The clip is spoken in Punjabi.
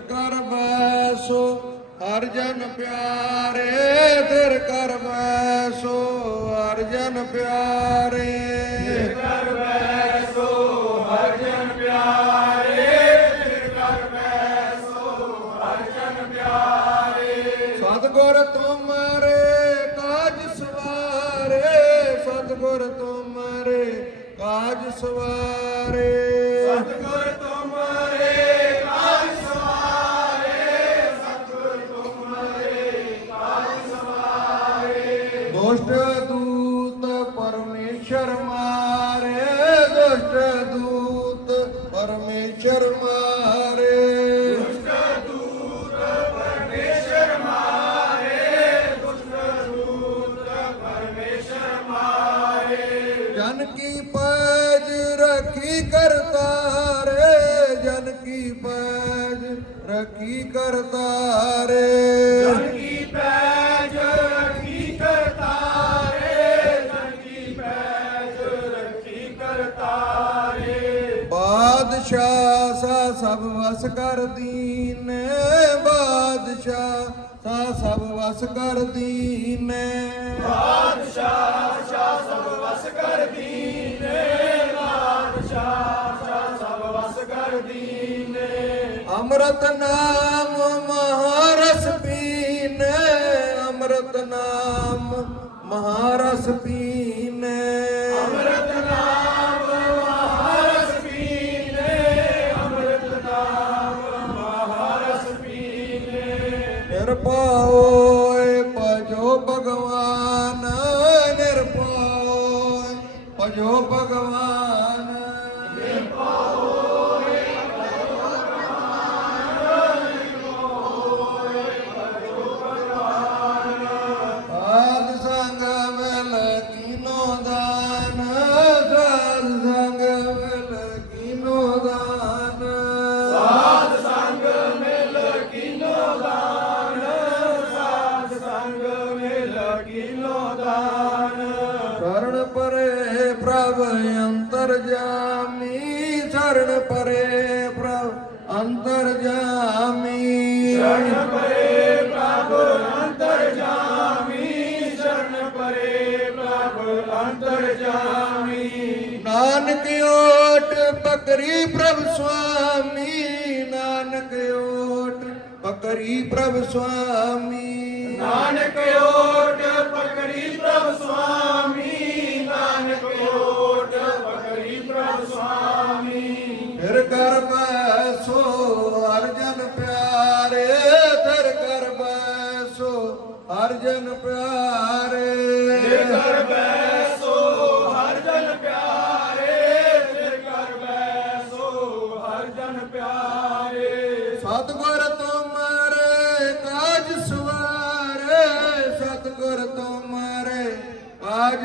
ਕਰ ਬੈਸੋ ਹਰ ਜਨ ਪਿਆਰੇ ਫਿਰ ਕਰ ਬੈਸੋ ਹਰ ਜਨ ਪਿਆਰੇ। ਕਰ ਬੈਸੋ ਹਰ ਜਨ ਪਿਆਰੇ ਫਿਰ ਕਰ ਬੈਸੋ ਹਰ ਜਨ ਪਿਆਰੇ। ਸਤਗੁਰ ਤੁਮਰੇ ਕਾਜ ਸਵਾਰੇ। ਸਤਗੁਰ ਤੁਮਰੇ ਕਾਜ ਸਵਾਰੇ। ਦੁਸ਼ਟ ਦੂਤ ਪਰਮੇਸ਼ਰ ਮਾਰੇ ਦੁਸ਼ਟ ਦੂਤ ਪਰਮੇਸ਼ਰ ਮਾਰੇ। ਦੁਸ਼ਟ ਦੂਤ ਪਰਮੇਸ਼ਰ ਮਾਰੇ ਦੁਸ਼ਟ ਦੂਤ ਪਰਮੇਸ਼ਰ ਮਾਰੇ। ਜਨ ਕੀ ਪੈਜ ਰੱਖੀ ਕਰਤਾਰੇ ਜਨ ਕੀ ਪੈਜ ਰੱਖੀ ਕਰਤਾਰੇ। ਜਨ ਕੀ ਵਸ ਕਰ ਦੀਨੇ ਬਾਦਸ਼ਾਹ ਸਾ ਸਭ ਵਸ ਕਰ ਦੀਨੇ ਬਾਦਸ਼ਾਹ ਸ਼ਾਹ ਸਭ ਵਸ ਕਰ ਦੀਨੇ ਬਾਦਸ਼ਾਹ ਸ਼ਾਹ ਸਭ ਵਸ ਕਰ ਦੀਨੇ। ਅੰਮ੍ਰਿਤ ਨਾਮ ਮਹਾਰਸ ਪੀਨੇ, ਅੰਮ੍ਰਿਤ ਨਾਮ ਮਹਾਰਸ ਪੀਨੇ। નિર્ભય ભજો ભગવાન નિર્ભય ભજો ભગવાન ਪ੍ਰਭ ਅੰਤਰ ਜਾਮੀ ਸ਼ਰਨ ਪਰੇ ਪ੍ਰਭ ਅੰਤਰ ਜਾਮੀ। ਸ਼ਰਨ ਪਰੇ ਪ੍ਰਭ ਅੰਤਰ ਜਾਮੀ ਸ਼ਰਨ ਪਰੇ ਪ੍ਰਭ ਅੰਤਰ ਜਾਮੀ। ਨਾਨਕ ਓਟ ਬਕਰੀ ਪ੍ਰਭ ਸੁਆਮੀ ਨਾਨਕ ਓਟ ਬਕਰੀ ਪ੍ਰਭ ਸੁਆਮੀ। ਨਾਨਕ ਓਟ ਜਨ ਪਿਆਰੇ। ਫਿਰ ਕਰ ਬੈਸੋ ਹਰ ਜਨ ਪਿਆਰੇ। ਫਿਰ ਕਰ ਬੈਸੋ ਹਰ ਜਨ ਪਿਆਰੇ। ਸਤਗੁਰ ਤੁਮਰੇ ਕਾਜ ਸਵਾਰੇ। ਸਤਗੁਰ ਤੁਮਰੇ ਕਾਜ